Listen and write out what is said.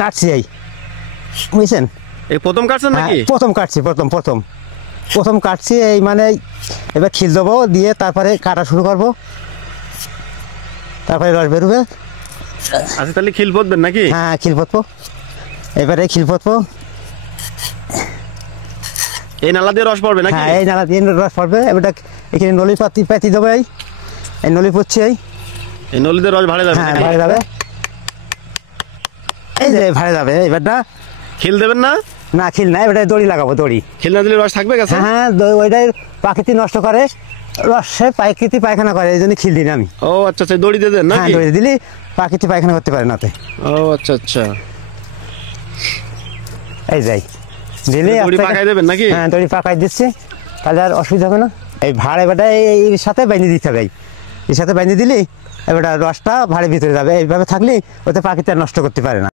কাটছি এই, বুঝছেন? এই প্রথম কাটছেন নাকি? প্রথম কাটছি, প্রথম কাটছি এই, মানে এবার খিল দেবো, দিয়ে তারপরে কাটা শুরু করবো, তারপরে রস বেরোবে। আচ্ছা, তাহলে খিল পড়বেন নাকি? হ্যাঁ, খিল পতবো, এবারে খিল পতবো। এই নালা দিয়ে রস পড়বে নাকি? হ্যাঁ, এই নালা দিয়ে রস পড়বে। এবারটা এখানে নলি পাতি দেবো, এই নলি পড়ছে, এই নলি দিয়ে রস ভাড়ে যাবে? হ্যাঁ, ভাড়ে যাবে, এই যে ভাড়ে যাবে। এবারটা খিল দেবেন না? না, খিল না, এবারে দড়ি লাগাবো, দড়ি। খিল না দিলে রস থাকবে গাছে? হ্যাঁ, ওইটাই প্রাকৃতিক নষ্ট করে, রসে পাকৃতি পায়খানা করে, এই জন্য খিল দিন আমি। ও আচ্ছা আচ্ছা, দড়ি দিয়ে দেন হ্যাঁ, নাকি? দড়ি দিলি প্রাকৃতিক পায়খানা করতে পারে নাতে। ও আচ্ছা আচ্ছা, এই যাই দিলে দড়ি পাকাই দেবেন নাকি? হ্যাঁ, দড়ি পাকাই দিচ্ছি, তাহলে আর অসুবিধা হবে না। এই ভাড় এবারটা এর সাথে বাইন্ধে দিতে হবে, এর সাথে বাইন্ধে দিলি এবারটা রসটা ভাড়ের ভিতরে যাবে। এইভাবে থাকলে ওতে প্রাকৃতিক নষ্ট করতে পারে না।